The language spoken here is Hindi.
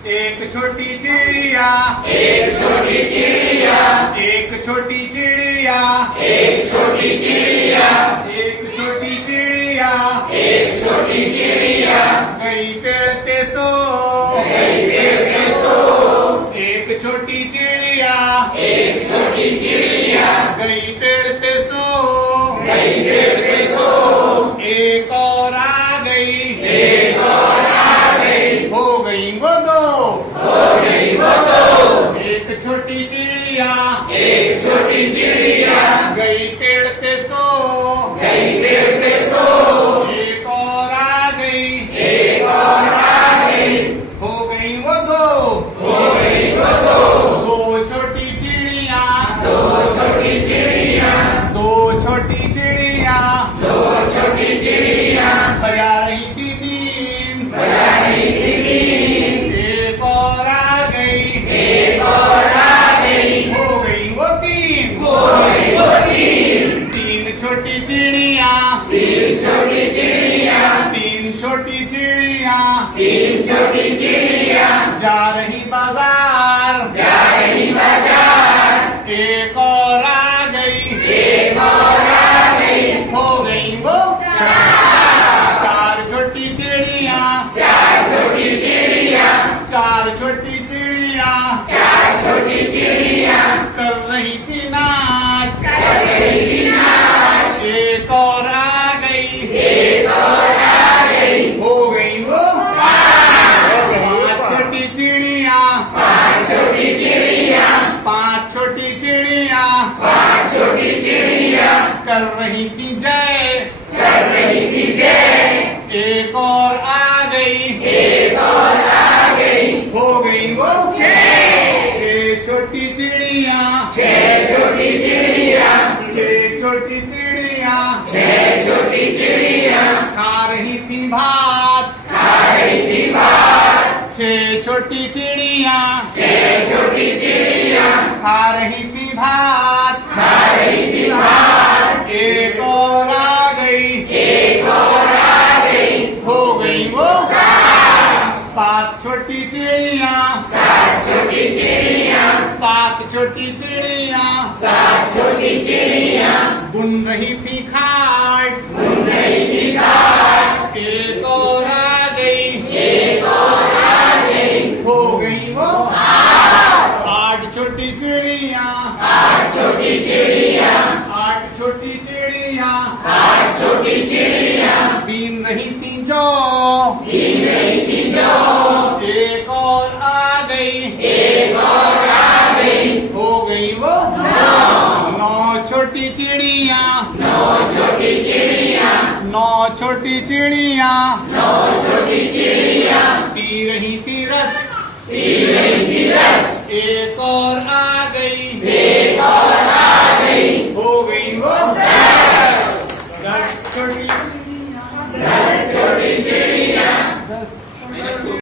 एक छोटी चिड़िया, एक छोटी चिड़िया, एक छोटी चिड़िया, एक छोटी चिड़िया, एक छोटी चिड़िया, एक छोटी चिड़िया, गई पेड़ पे सो, गई पेड़ पे सो। एक छोटी चिड़िया, एक छोटी चिड़िया, गई पेड़ पे सो, गई पेड़ पे सो। एक और आ गई, एक और आ गई, हो गई वो दो, हो गई वो दो। एक छोटी चिड़िया, एक छोटी चिड़िया, गई पेड़ पे सो, गई पेड़ पे सो। एक और आ गई, एक और आ गई, हो गई वो दो, हो गई वो दो। दो छोटी चिड़िया, दो छोटी चिड़िया, दो छोटी चिड़िया, दो छोटी चिड़िया, बजा रही थी नींद, बजा रही थी नींद। एक और आ गई, एक और आ गई, हो गई वो तीन, हो गई वो तीन। तीन छोटी चिड़िया, तीन छोटी चिड़िया, तीन छोटी चिड़िया, तीन छोटी चिड़िया, जा रही बाजार, जा रही बाजार। एक और आ गई, एक और आ गई, हो गई वो चार छोटी चिड़िया, चार छोटी चिड़िया, चार छोटी चिड़िया, चार छोटी चिड़िया, कर रही थी नाच, कर रही थी नाच। एक और आ गई, एक और आ गई, हो गई वो पांच छोटी चिड़िया, पांच छोटी चिड़िया, पांच छोटी चिड़िया, पांच छोटी चिड़िया, कर रही थी जय, कर रही थी जय। एक और आ गई, एक और आ गई, हो गई वो छह छोटी चिड़िया, छह छोटी चिड़िया, छह छोटी चिड़िया, छह छोटी चिड़िया, खा रही थी भात, खा रही थी भात। छह छोटी चिड़िया, छह छोटी चिड़िया, खा रही थी भात, खा रही थी भात। एक और आ गई, एक और आ गई, हो गई वो सात छोटी चिड़िया, सात छोटी चिड़िया, सात छोटी चिड़िया, सात छोटी चिड़िया, बुन रही थी खाट, बुन रही थी खाट। एक और आ गई, एक और आ गई, हो गई वो आठ छोटी चिड़िया, आठ छोटी चिड़िया, आठ छोटी चिड़िया, आठ छोटी चिड़िया, बीन रही थी जो, बीन रही थी जो। एक और आ गई, एक और आ गई, हो गई वो नौ छोटी चिड़िया, नौ छोटी चिड़िया, नौ छोटी चिड़िया, नौ छोटी चिड़िया, पी रही थी रस, पी रही थी रस। एक और आ